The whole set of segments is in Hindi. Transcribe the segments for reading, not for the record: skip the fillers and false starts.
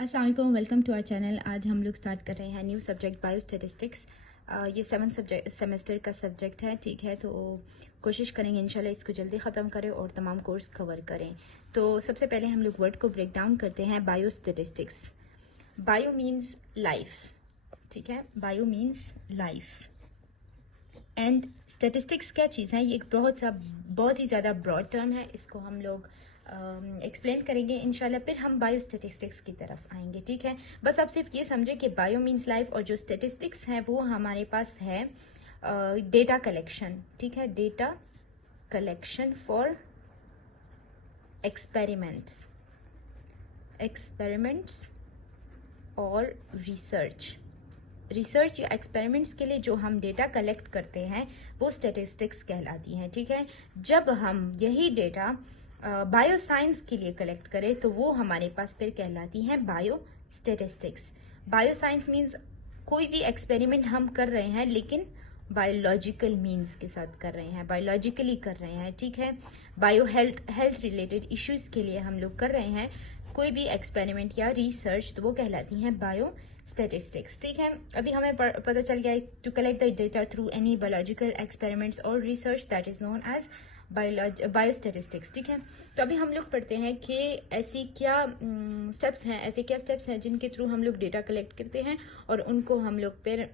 अस्सलाम वालेकुम, वेलकम टू आवर चैनल। आज हम लोग स्टार्ट कर रहे हैं न्यू सब्जेक्ट बायोस्टैटिस्टिक्स। ये 7th सेमेस्टर का सब्जेक्ट है, ठीक है। तो कोशिश करेंगे इंशाल्लाह इसको जल्दी ख़त्म करें और तमाम कोर्स कवर करें। तो सबसे पहले हम लोग वर्ड को ब्रेक डाउन करते हैं। बायोस्टैटिस्टिक्स, बायो मीन्स लाइफ, ठीक है। Bio means life and statistics क्या चीज़ है, ये एक बहुत ही ज़्यादा ब्रॉड टर्म है। इसको हम लोग एक्सप्लेन करेंगे इंशाल्लाह, फिर हम बायो स्टैटिस्टिक्स की तरफ आएंगे, ठीक है। बस आप सिर्फ ये समझे कि बायो मीन्स लाइफ और जो स्टैटिस्टिक्स है वो हमारे पास है डेटा कलेक्शन, ठीक है। डेटा कलेक्शन फॉर एक्सपेरिमेंट्स और रिसर्च या एक्सपेरिमेंट्स के लिए जो हम डेटा कलेक्ट करते हैं वो स्टैटिस्टिक्स कहलाती हैं, ठीक है। जब हम यही डेटा बायो साइंस के लिए कलेक्ट करें तो वो हमारे पास फिर कहलाती हैं bio statistics. Bio science means कोई भी एक्सपेरिमेंट हम कर रहे हैं लेकिन बायोलॉजिकल मीन्स के साथ कर रहे हैं, बायोलॉजिकली कर रहे हैं, ठीक है। बायो हेल्थ रिलेटेड इश्यूज के लिए हम लोग कर रहे हैं कोई भी एक्सपेरिमेंट या रिसर्च, तो वो कहलाती हैं बायो स्टैटिस्टिक्स, ठीक है। अभी हमें पता चल गया to collect the data through any biological experiments और research that is known as biostatistics, ठीक है। तो अभी हम लोग पढ़ते हैं कि ऐसे क्या स्टेप्स हैं जिनके थ्रू हम लोग डेटा कलेक्ट करते हैं और उनको हम लोग फिर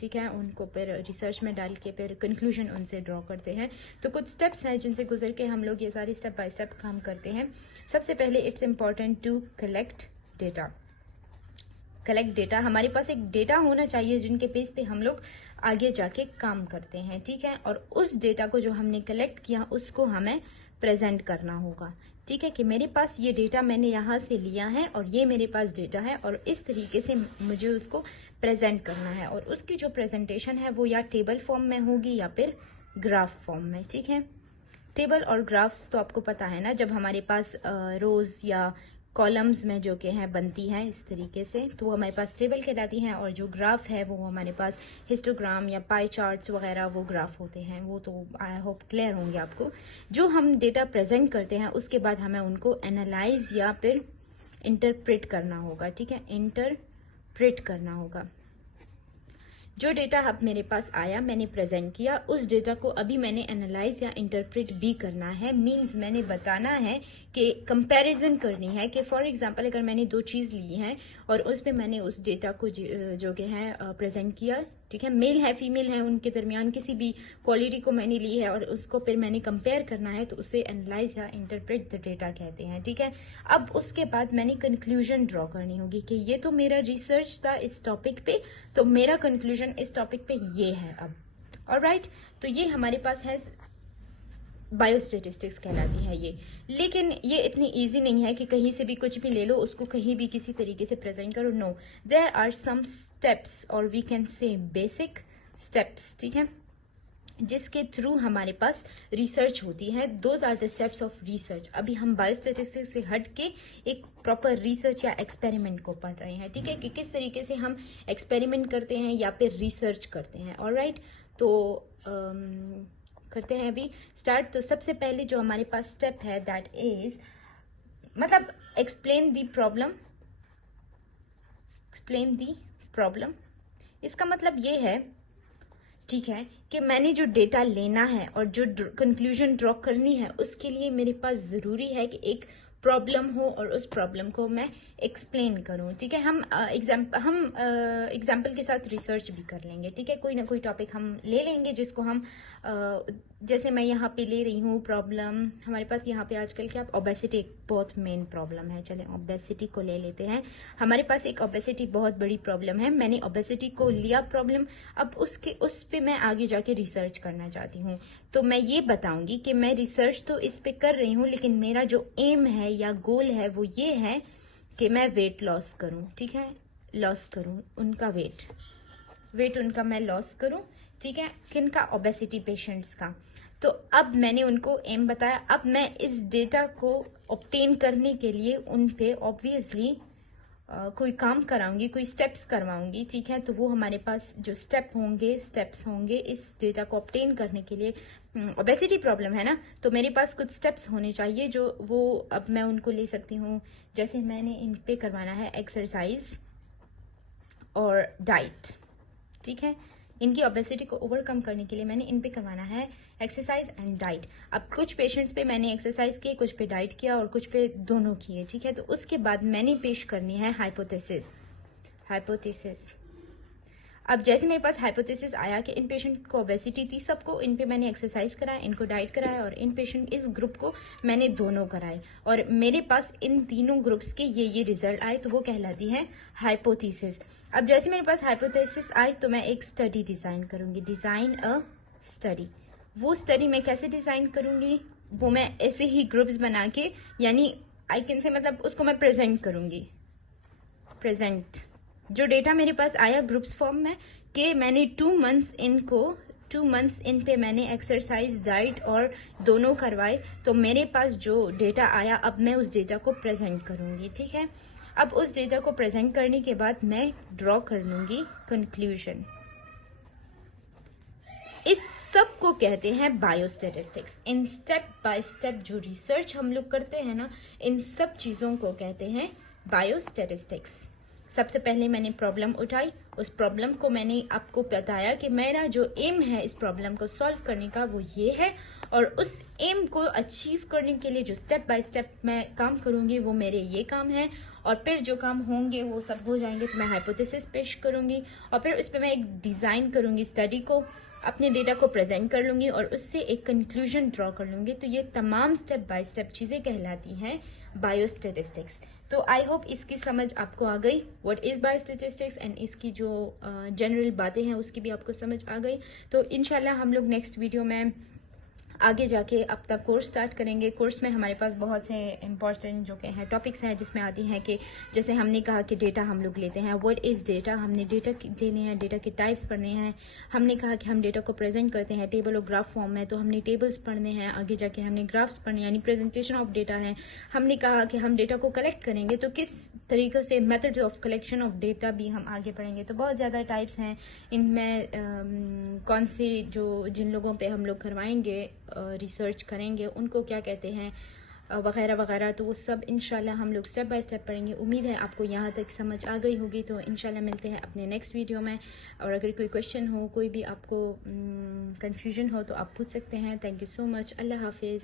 ठीक है उनको फिर रिसर्च में डाल के फिर कंक्लूजन उनसे ड्रॉ करते हैं। तो कुछ स्टेप्स हैं जिनसे गुजर के हम लोग ये सारी स्टेप बाय स्टेप काम करते हैं। सबसे पहले it's important to collect data. हमारे पास एक डेटा होना चाहिए जिनके बेस पे हम लोग आगे जाके काम करते हैं, ठीक है। और उस डेटा को जो हमने कलेक्ट किया उसको हमें प्रेजेंट करना होगा, ठीक है। कि मेरे पास ये डेटा मैंने यहाँ से लिया है और ये मेरे पास डेटा है और इस तरीके से मुझे उसको प्रेजेंट करना है। और उसकी जो प्रेजेंटेशन है वो या टेबल फॉर्म में होगी या फिर ग्राफ फॉर्म में, ठीक है। टेबल और ग्राफ्स तो आपको पता है ना, जब हमारे पास रोज या कॉलम्स में जो के हैं बनती हैं इस तरीके से, तो वो हमारे पास टेबल कहलाती हैं। और जो ग्राफ है वो हमारे पास हिस्टोग्राम या पाई चार्ट्स वगैरह वो ग्राफ होते हैं। वो तो आई होप क्लियर होंगे आपको। जो हम डेटा प्रेजेंट करते हैं उसके बाद हमें उनको एनालाइज या फिर इंटरप्रेट करना होगा, ठीक है। इंटरप्रेट करना होगा। जो डेटा अब मेरे पास आया, मैंने प्रेजेंट किया, उस डेटा को अभी मैंने एनालाइज या इंटरप्रेट भी करना है। मींस मैंने बताना है कि कंपैरिजन करनी है कि फॉर एग्जांपल अगर मैंने दो चीज़ ली है और उसमें मैंने उस डेटा को जो कि है प्रेजेंट किया, ठीक है। मेल है फीमेल है, उनके दरमियान किसी भी क्वालिटी को मैंने ली है और उसको फिर मैंने कंपेयर करना है, तो उसे एनालाइज या इंटरप्रेट द डेटा कहते हैं, ठीक है। अब उसके बाद मैंने कंक्लूजन ड्रॉ करनी होगी कि ये तो मेरा रिसर्च था इस टॉपिक पे, तो मेरा कंक्लूजन इस टॉपिक पे ये है अब। ऑलराइट, तो ये हमारे पास है बायोस्टैटिस्टिक्स कहलाती है ये। लेकिन ये इतनी इजी नहीं है कि कहीं से भी कुछ भी ले लो उसको कहीं भी किसी तरीके से प्रेजेंट करो। No, there are some steps और we can say basic steps, ठीक है, जिसके थ्रू हमारे पास रिसर्च होती है। Those are the steps of research. अभी हम बायोस्टैटिस्टिक्स से हट के एक प्रॉपर रिसर्च या एक्सपेरिमेंट को पढ़ रहे हैं, ठीक है, कि किस तरीके से हम एक्सपेरिमेंट करते हैं या फिर रिसर्च करते हैं। ऑलराइट, तो करते हैं अभी स्टार्ट। तो सबसे पहले जो हमारे पास स्टेप है दैट इज मतलब एक्सप्लेन दी प्रॉब्लम। इसका मतलब ये है, ठीक है, कि मैंने जो डेटा लेना है और जो कंक्लूजन ड्रॉ करनी है उसके लिए मेरे पास ज़रूरी है कि एक प्रॉब्लम हो और उस प्रॉब्लम को मैं एक्सप्लेन करूं, ठीक है। हम एग्जाम्पल के साथ रिसर्च भी कर लेंगे, ठीक है। कोई ना कोई टॉपिक हम ले लेंगे जिसको हम जैसे मैं यहाँ पे ले रही हूँ प्रॉब्लम, हमारे पास यहाँ पे आजकल क्या ओबेसिटी एक बहुत मेन प्रॉब्लम है। चलें ओबेसिटी को ले लेते हैं। हमारे पास एक ओबेसिटी बहुत बड़ी प्रॉब्लम है। मैंने ओबेसिटी को लिया प्रॉब्लम, अब उस पे मैं आगे जाके रिसर्च करना चाहती हूँ। तो मैं ये बताऊंगी कि मैं रिसर्च तो इस पे कर रही हूँ लेकिन मेरा जो एम है या गोल है वो ये है कि मैं वेट लॉस करूँ, ठीक है, लॉस करूँ उनका वेट उनका मैं लॉस करूँ, ठीक है। किनका? ओबेसिटी पेशेंट्स का। तो अब मैंने उनको एम बताया। अब मैं इस डेटा को ऑब्टेन करने के लिए उन पे ऑब्वियसली कोई काम कराऊंगी, कोई स्टेप्स करवाऊंगी, ठीक है, तो वो हमारे पास जो स्टेप्स होंगे इस डेटा को ऑब्टेन करने के लिए, ओबेसिटी प्रॉब्लम है ना, तो मेरे पास कुछ स्टेप्स होने चाहिए जो वो अब मैं उनको ले सकती हूँ। जैसे मैंने इन पे करवाना है एक्सरसाइज और डाइट, ठीक है, इनकी ओबेसिटी को ओवरकम करने के लिए मैंने इन पे करवाना है एक्सरसाइज एंड डाइट। अब कुछ पेशेंट्स पे मैंने एक्सरसाइज किए, कुछ पे डाइट किया और कुछ पे दोनों किए, ठीक है, तो उसके बाद मैंने पेश करनी है हाइपोथेसिस। अब जैसे मेरे पास हाइपोथेसिस आया कि इन पेशेंट को ओबेसिटी थी, सबको इन पे मैंने एक्सरसाइज कराया, इनको डाइट कराया, और इन पेशेंट इस ग्रुप को मैंने दोनों कराए, और मेरे पास इन तीनों ग्रुप्स के ये रिजल्ट आए, तो वो कहलाती है हाइपोथेसिस। अब जैसे मेरे पास हाइपोथेसिस आई तो मैं एक स्टडी डिजाइन करूंगी, डिजाइन अ स्टडी। वो स्टडी मैं कैसे डिजाइन करूंगी, वो मैं ऐसे ही ग्रुप्स बना के, यानी आई कैन से मतलब उसको मैं प्रेजेंट करूंगी। जो डेटा मेरे पास आया ग्रुप्स फॉर्म में कि मैंने 2 मंथ्स इन पे मैंने एक्सरसाइज डाइट और दोनों करवाए, तो मेरे पास जो डेटा आया अब मैं उस डेटा को प्रेजेंट करूंगी, ठीक है। अब उस डेटा को प्रेजेंट करने के बाद मैं ड्रॉ कर लूंगी कंक्लूजन। इस सब को कहते हैं biostatistics. In step by step जो रिसर्च हम लोग करते हैं ना, इन सब चीजों को कहते हैं बायोस्टैटिस्टिक्स। सबसे पहले मैंने प्रॉब्लम उठाई, उस प्रॉब्लम को मैंने आपको बताया कि मेरा जो एम है इस प्रॉब्लम को सॉल्व करने का वो ये है, और उस एम को अचीव करने के लिए जो स्टेप बाय स्टेप मैं काम करूंगी वो मेरे ये काम है, और फिर जो काम होंगे वो सब हो जाएंगे तो मैं हाइपोथेसिस पेश करूंगी, और फिर उस पर मैं एक डिजाइन करूंगी स्टडी को, अपने डेटा को प्रेजेंट कर लूंगी और उससे एक कंक्लूजन ड्रॉ कर लूंगी। तो ये तमाम स्टेप बाय स्टेप चीजें कहलाती हैं बायोस्टैटिस्टिक्स। तो आई होप इसकी समझ आपको आ गई, व्हाट इज बायोस्टैटिस्टिक्स, एंड इसकी जो जनरल बातें हैं उसकी भी आपको समझ आ गई। तो इंशाल्लाह हम लोग नेक्स्ट वीडियो में आगे जाके अब तक कोर्स स्टार्ट करेंगे। कोर्स में हमारे पास बहुत से इंपॉर्टेंट जो कि हैं टॉपिक्स हैं, जिसमें आती हैं कि जैसे हमने कहा कि डेटा हम लोग लेते हैं, व्हाट इज़ डेटा, हमने डेटा लेने हैं, डेटा के टाइप्स पढ़ने हैं। हमने कहा कि हम डेटा को प्रेजेंट करते हैं टेबल और ग्राफ फॉर्म में, तो हमने टेबल्स पढ़ने हैं, आगे जाके हमने ग्राफ्स पढ़ने यानी प्रेजेंटेशन ऑफ डेटा है। हमने कहा कि हम डेटा को कलेक्ट करेंगे तो किस तरीके से methods of collection of data भी हम आगे पढ़ेंगे। तो बहुत ज़्यादा टाइप्स हैं, इनमें कौन से जो जिन लोगों पे हम लोग करवाएंगे रिसर्च करेंगे उनको क्या कहते हैं वगैरह वगैरह, तो वो सब इंशाल्लाह हम लोग स्टेप बाय स्टेप पढ़ेंगे। उम्मीद है आपको यहाँ तक समझ आ गई होगी। तो इंशाल्लाह मिलते हैं अपने नेक्स्ट वीडियो में, और अगर कोई क्वेश्चन हो, कोई भी आपको कंफ्यूजन हो तो आप पूछ सकते हैं। Thank you so much. अल्लाह हाफिज़।